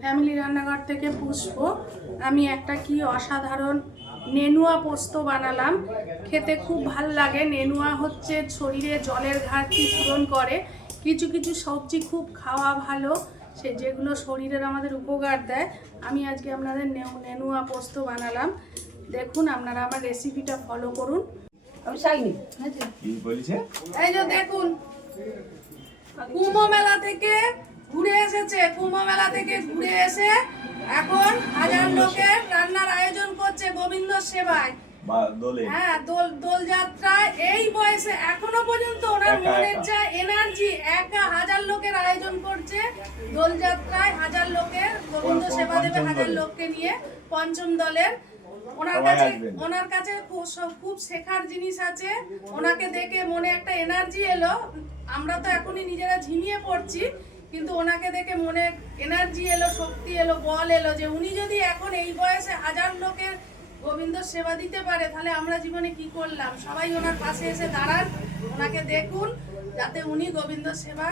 Family রান্নাঘর থেকে পুষ্প। আমি একটা কি অসাধারণ নেনুয়া পোস্ত বানালাম। খেতে খুব ভালো লাগে। নেনুয়া হচ্ছে শরীরে জলের ঘাটতি পূরণ করে। কিছু কিছু সবজি খুব খাওয়া ভালো। সে যেগুলো শরীরের আমাদের উপকার দেয়। আমি আজকে আপনাদের নেনুয়া পোস্ত বানালাম। দেখুন আপনারা আমার রেসিপিটা ফলো করুন। আমি শাইনি কি বলছে? এই যে দেখুন কুম্ভ মেলা থেকে ঘুরে এসেছে কুম্ভমেলা থেকে ঘুরে এসে এখন হাজার লোকের রান্নার আয়োজন করছে গোবিন্দ সেবায়। হ্যাঁ দোল দোল যাত্রায় এই বয়সে এখনও পর্যন্ত ওনার মনের যা এনার্জি একা হাজার লোকের আয়োজন করছে দোল যাত্রায়। হাজার লোকের গোবিন্দ সেবা দেবে হাজার লোককে নিয়ে পঞ্চম দলের। ওনার কাছে ওনার কাছে খুব শেখার জিনিস আছে। ওনাকে দেখে মনে একটা এনার্জি এলো। আমরা তো এখনই নিজেরা ঝিমিয়ে পড়ছি। কিন্তু ওনাকে দেখে মনে এনার্জি এলো শক্তি এলো বল এলো যে উনি যদি এখন এই বয়সে হাজার লোকের গোবিন্দ সেবা দিতে পারে তাহলে আমরা জীবনে কি করলাম? সবাই ওনার পাশে এসে দাঁড়ান ওনাকে দেখুন যাতে উনি গোবিন্দ সেবা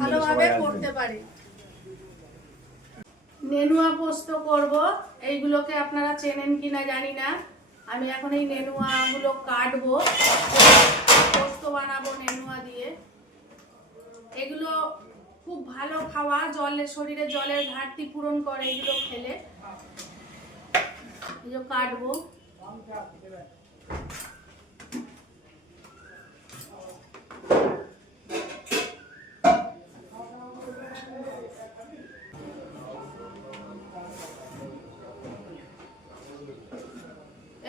ভালোভাবে করতে পারে। নেনুয়া পোস্ত করব এইগুলোকে আপনারা চেনেন কিনা জানি না। আমি এখন এই নেনুয়াগুলো কাটবো পোস্ত বানাবো নেনুয়া দিয়ে। এগুলো খুব ভালো খাওয়া জলের শরীরে জলের ঘাটতি পূরণ করে, এগুলো খেলে। এগুলো কাটবো।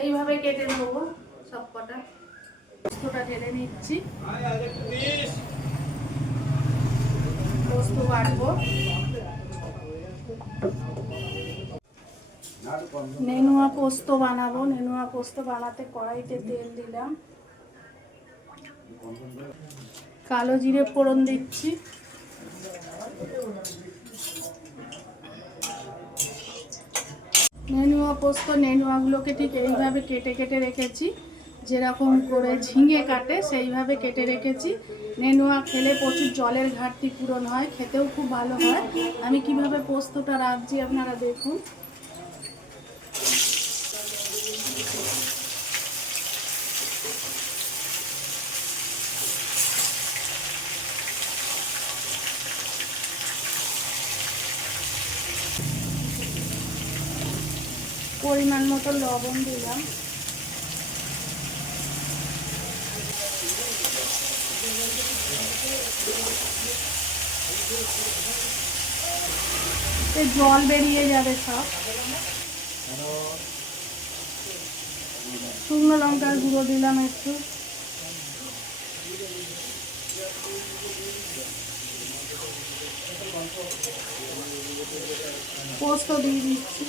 এইভাবে কেটে নেব সব কটা ঢেলে নিচ্ছি। নেনুয়া পোস্ত বানাবো। নেনুয়া পোস্ত বানাতে কড়াইতে তেল দিলাম। কালো জিরে ফোড়ন দিচ্ছি। নেনুয়া পোস্ত, নেনুয়াগুলোকে ঠিক এইভাবে কেটে কেটে রেখেছি। যেরকম করে ঝিঙে কাটে, সেইভাবে কেটে রেখেছি। নেনুয়া খেলে প্রচুর জলের ঘাটতি পূরণ হয়, খেতেও খুব ভালো হয়। আমি কীভাবে পোস্তটা রাখছি আপনারা দেখুন। পরিমাণ মতো লবণ দিলাম। জল বেরিয়ে যাবে সব। শুকনো লঙ্কার গুঁড়ো দিলাম একটু। পোস্ত দিয়ে দিচ্ছি।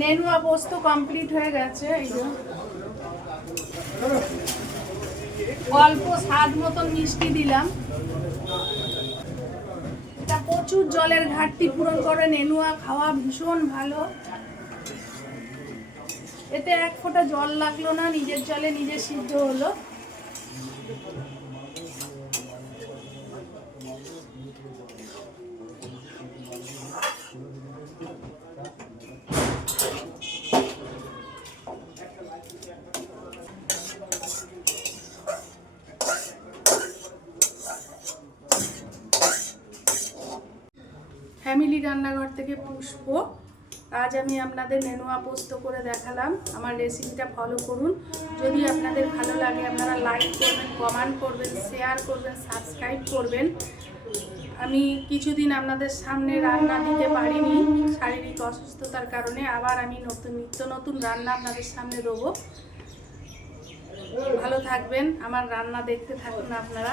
নেনুয়া পোস্ত কমপ্লিট হয়ে গেছে, এই অল্প স্বাদ মতন মিষ্টি দিলাম। এটা প্রচুর জলের ঘাটতি পূরণ করে, নেনুয়া খাওয়া ভীষণ ভালো। এতে এক ফোঁটা জল লাগল না, নিজের জলে নিজে সিদ্ধ হলো। ফ্যামিলি রান্নাঘর থেকে পুষ্প আজ আমি আপনাদের নেনুয়া পোস্ত করে দেখালাম। আমার রেসিপিটা ফলো করুন। যদি আপনাদের ভালো লাগে, আপনারা লাইক করবেন কমেন্ট করবেন শেয়ার করবেন সাবস্ক্রাইব করবেন। আমি কিছুদিন আপনাদের সামনে রান্না দিতে পারিনি, শারীরিক অসুস্থতার কারণে আবার আমি নতুন, নিত্য নতুন রান্না আপনাদের সামনে দেবো। ভালো থাকবেন, আমার রান্না দেখতে থাকুন আপনারা।